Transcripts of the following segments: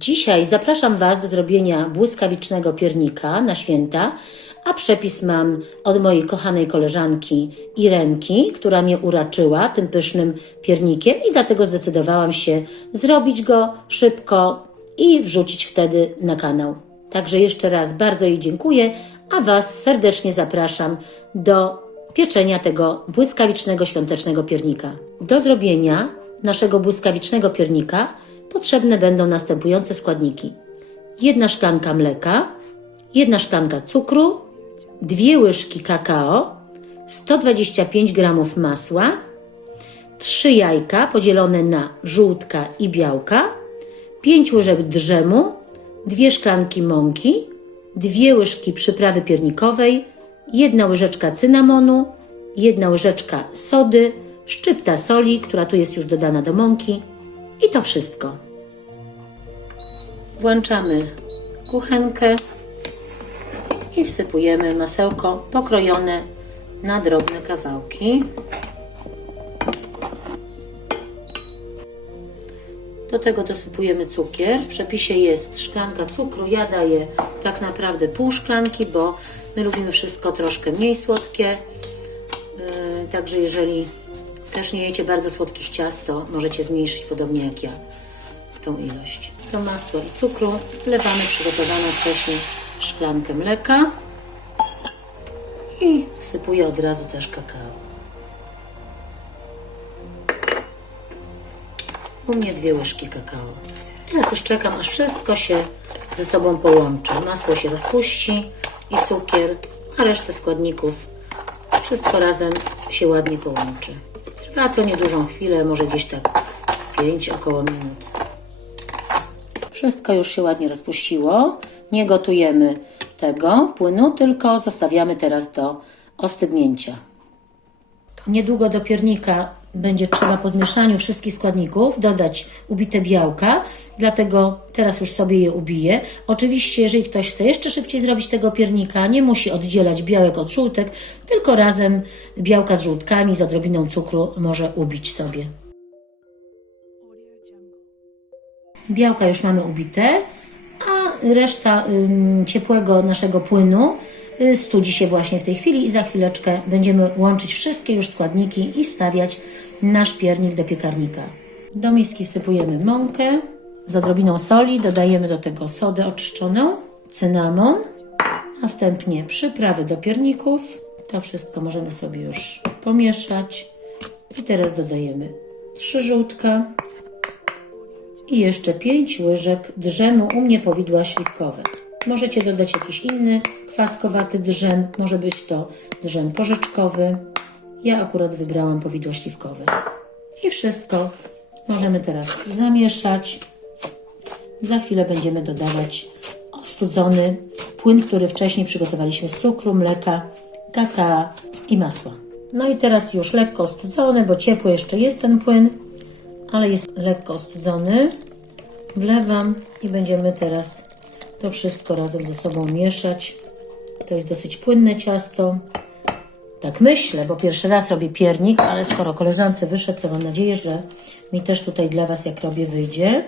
Dzisiaj zapraszam Was do zrobienia błyskawicznego piernika na święta, a przepis mam od mojej kochanej koleżanki Irenki, która mnie uraczyła tym pysznym piernikiem i dlatego zdecydowałam się zrobić go szybko i wrzucić wtedy na kanał. Także jeszcze raz bardzo jej dziękuję, a Was serdecznie zapraszam do pieczenia tego błyskawicznego świątecznego piernika. Do zrobienia naszego błyskawicznego piernika potrzebne będą następujące składniki: jedna szklanka mleka, jedna szklanka cukru, dwie łyżki kakao, 125 g masła, trzy jajka podzielone na żółtka i białka, 5 łyżek drzemu, dwie szklanki mąki, dwie łyżki przyprawy piernikowej, jedna łyżeczka cynamonu, jedna łyżeczka sody, szczypta soli, która tu jest już dodana do mąki i to wszystko. Włączamy kuchenkę i wsypujemy masełko pokrojone na drobne kawałki. Do tego dosypujemy cukier. W przepisie jest szklanka cukru. Ja daję tak naprawdę pół szklanki, bo my lubimy wszystko troszkę mniej słodkie. Yy, Także jeżeli też nie jecie bardzo słodkich ciast, to możecie zmniejszyć podobnie jak ja tą ilość. Do masła i cukru wlewamy przygotowaną wcześniej szklankę mleka i wsypuję od razu też kakao. U mnie dwie łyżki kakao. Teraz już czekam, aż wszystko się ze sobą połączy. Masło się rozpuści i cukier, a resztę składników wszystko razem się ładnie połączy. Trwa to niedużą chwilę, może gdzieś tak z 5 około minut. Wszystko już się ładnie rozpuściło. Nie gotujemy tego płynu, tylko zostawiamy teraz do ostygnięcia. Niedługo do piernika będzie trzeba po zmieszaniu wszystkich składników dodać ubite białka, dlatego teraz już sobie je ubiję. Oczywiście, jeżeli ktoś chce jeszcze szybciej zrobić tego piernika, nie musi oddzielać białek od żółtek, tylko razem białka z żółtkami, z odrobiną cukru może ubić sobie. Białka już mamy ubite, a reszta ciepłego naszego płynu studzi się właśnie w tej chwili i za chwileczkę będziemy łączyć wszystkie już składniki i wstawiać nasz piernik do piekarnika. Do miski wsypujemy mąkę z odrobiną soli, dodajemy do tego sodę oczyszczoną, cynamon, następnie przyprawy do pierników. To wszystko możemy sobie już pomieszać. I teraz dodajemy trzy żółtka, i jeszcze 5 łyżek drzemu, u mnie powidła śliwkowe. Możecie dodać jakiś inny kwaskowaty drzem, może być to drzem porzeczkowy. Ja akurat wybrałam powidła śliwkowe. I wszystko możemy teraz zamieszać. Za chwilę będziemy dodawać ostudzony płyn, który wcześniej przygotowaliśmy z cukru, mleka, kakao i masła. No i teraz już lekko ostudzony, bo ciepły jeszcze jest ten płyn ale jest lekko ostudzony. Wlewam i będziemy teraz to wszystko razem ze sobą mieszać. To jest dosyć płynne ciasto. Tak myślę, bo pierwszy raz robię piernik, ale skoro koleżance wyszedł, to mam nadzieję, że mi też tutaj dla Was, jak robię, wyjdzie.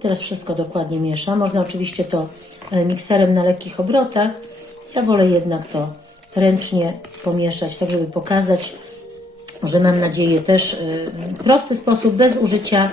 Teraz wszystko dokładnie mieszam. Można oczywiście to e, mikserem na lekkich obrotach. Ja wolę jednak to ręcznie pomieszać, tak żeby pokazać, że mam nadzieję też w prosty sposób, bez użycia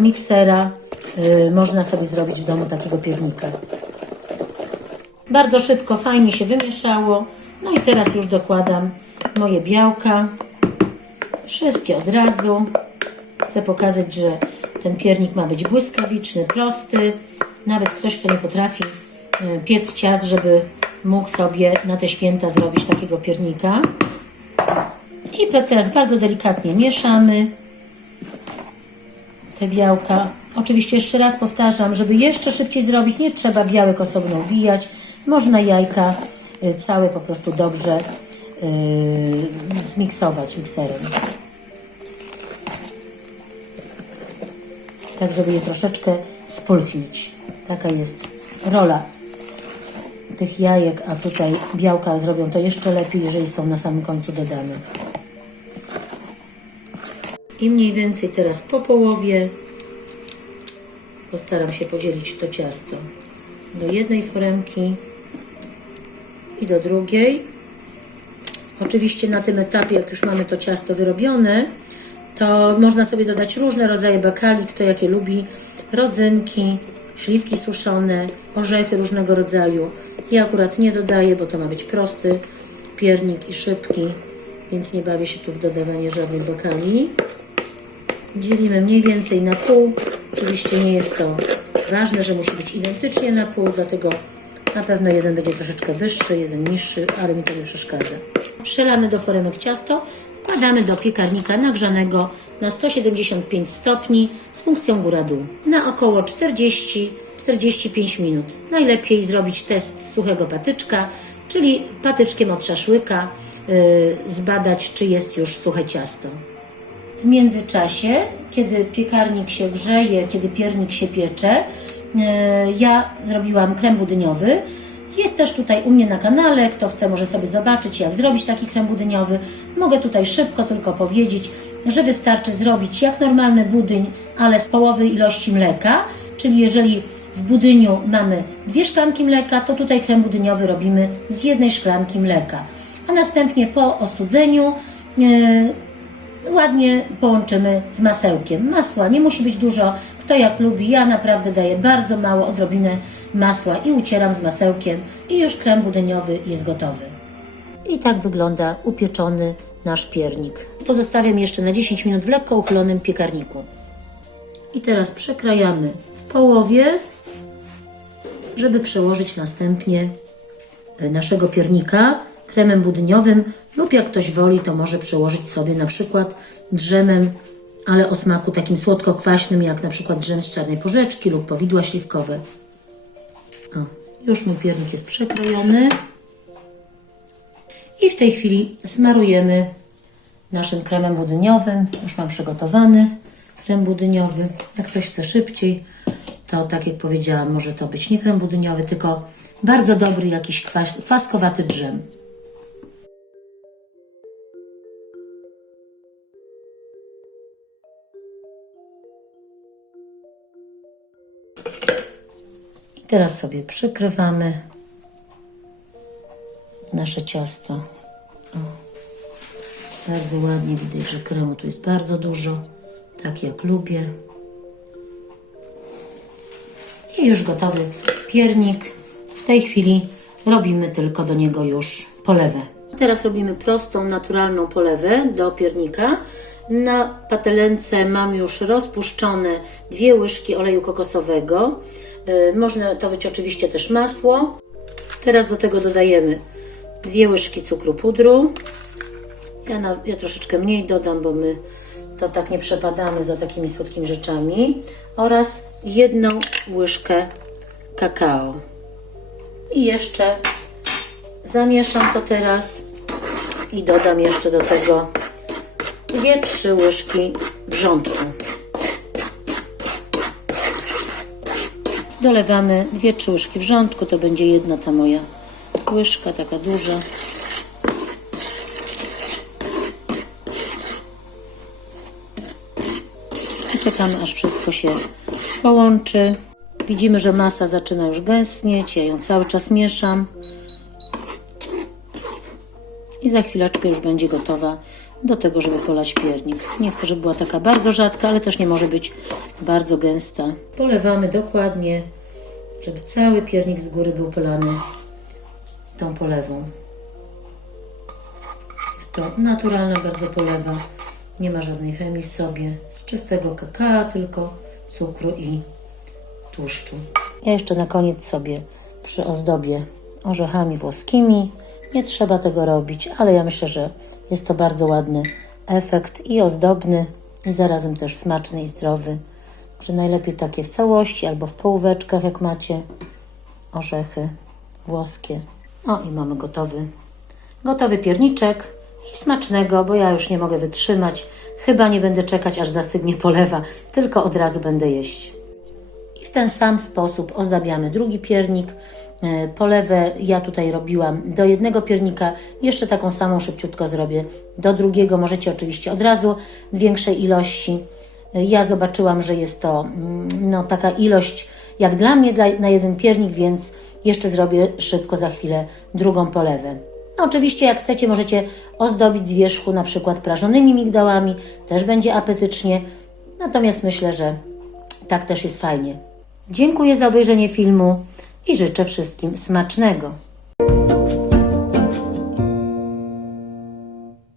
miksera, można sobie zrobić w domu takiego piernika. Bardzo szybko, fajnie się wymieszało. No i teraz już dokładam moje białka. Wszystkie od razu. Chcę pokazać, że ten piernik ma być błyskawiczny, prosty. Nawet ktoś, kto nie potrafi y, piec ciast, żeby mógł sobie na te święta zrobić takiego piernika. I teraz bardzo delikatnie mieszamy te białka. Oczywiście jeszcze raz powtarzam, żeby jeszcze szybciej zrobić, nie trzeba białek osobno ubijać. Można jajka y, całe po prostu dobrze yy, zmiksować mikserem. Tak, żeby je troszeczkę spulchnić. Taka jest rola tych jajek, a tutaj białka zrobią to jeszcze lepiej, jeżeli są na samym końcu dodane. I mniej więcej teraz po połowie postaram się podzielić to ciasto do jednej foremki i do drugiej. Oczywiście na tym etapie, jak już mamy to ciasto wyrobione, to można sobie dodać różne rodzaje bakali, kto jakie lubi, rodzynki, śliwki suszone, orzechy różnego rodzaju. Ja akurat nie dodaję, bo to ma być prosty piernik i szybki, więc nie bawię się tu w dodawanie żadnych bakali. Dzielimy mniej więcej na pół. Oczywiście nie jest to ważne, że musi być identycznie na pół, dlatego na pewno jeden będzie troszeczkę wyższy, jeden niższy, ale mi to nie przeszkadza. Przelamy do foremek ciasto, wkładamy do piekarnika nagrzanego na 175 stopni z funkcją góra-dół na około 40-45 minut. Najlepiej zrobić test suchego patyczka, czyli patyczkiem od szaszłyka yy, zbadać, czy jest już suche ciasto. W międzyczasie, kiedy piekarnik się grzeje, kiedy piernik się piecze, e, ja zrobiłam krem budyniowy. Jest też tutaj u mnie na kanale, kto chce może sobie zobaczyć jak zrobić taki krem budyniowy. Mogę tutaj szybko tylko powiedzieć, że wystarczy zrobić jak normalny budyń, ale z połowy ilości mleka, czyli jeżeli w budyniu mamy dwie szklanki mleka, to tutaj krem budyniowy robimy z jednej szklanki mleka. A następnie po ostudzeniu e, ładnie połączymy z masełkiem. Masła nie musi być dużo, kto jak lubi. Ja naprawdę daję bardzo mało, odrobinę masła i ucieram z masełkiem i już krem budyniowy jest gotowy. I tak wygląda upieczony nasz piernik. Pozostawiam jeszcze na 10 minut w lekko uchylonym piekarniku. I teraz przekrajamy w połowie, żeby przełożyć następnie e, naszego piernika kremem budyniowym lub jak ktoś woli, to może przełożyć sobie na przykład drzemem, ale o smaku takim słodko-kwaśnym, jak na przykład drzem z czarnej porzeczki lub powidła śliwkowe. O, już mój piernik jest przekrojony. I w tej chwili smarujemy naszym kremem budyniowym. Już mam przygotowany krem budyniowy. Jak ktoś chce szybciej, to tak jak powiedziałam, może to być nie krem budyniowy, tylko bardzo dobry jakiś kwas, kwaskowaty drzem. Teraz sobie przykrywamy nasze ciasto. O, bardzo ładnie widać, że kremu tu jest bardzo dużo, tak jak lubię. I już gotowy piernik. W tej chwili robimy tylko do niego już polewę. Teraz robimy prostą, naturalną polewę do piernika. Na patelence mam już rozpuszczone dwie łyżki oleju kokosowego. Yy, Można to być oczywiście też masło. Teraz do tego dodajemy dwie łyżki cukru pudru. Ja, na, ja troszeczkę mniej dodam, bo my to tak nie przepadamy za takimi słodkimi rzeczami. Oraz jedną łyżkę kakao. I jeszcze zamieszam to teraz i dodam jeszcze do tego dwie, trzy łyżki wrzątku. Dolewamy dwie, łyżki wrzątku, to będzie jedna ta moja łyżka, taka duża. I czekamy, aż wszystko się połączy. Widzimy, że masa zaczyna już gęstnieć. Ja ją cały czas mieszam. I za chwileczkę już będzie gotowa do tego, żeby polać piernik. Nie chcę, żeby była taka bardzo rzadka, ale też nie może być bardzo gęsta. Polewamy dokładnie, żeby cały piernik z góry był polany tą polewą. Jest to naturalna bardzo polewa. Nie ma żadnej chemii w sobie. Z czystego kakao, tylko cukru i tłuszczu. Ja jeszcze na koniec sobie przyozdobię orzechami włoskimi. Nie trzeba tego robić, ale ja myślę, że jest to bardzo ładny efekt i ozdobny, i zarazem też smaczny i zdrowy. Że najlepiej takie w całości albo w połóweczkach, jak macie orzechy włoskie. O, i mamy gotowy, gotowy pierniczek i smacznego, bo ja już nie mogę wytrzymać. Chyba nie będę czekać, aż zastygnie polewa, tylko od razu będę jeść. I w ten sam sposób ozdabiamy drugi piernik. E, Polewę ja tutaj robiłam do jednego piernika, jeszcze taką samą szybciutko zrobię do drugiego. Możecie oczywiście od razu w większej ilości. Ja zobaczyłam, że jest to mm, no, taka ilość jak dla mnie dla, na jeden piernik, więc jeszcze zrobię szybko za chwilę drugą polewę. No, oczywiście, jak chcecie, możecie ozdobić z wierzchu na przykład prażonymi migdałami, też będzie apetycznie. Natomiast myślę, że tak też jest fajnie. Dziękuję za obejrzenie filmu i życzę wszystkim smacznego.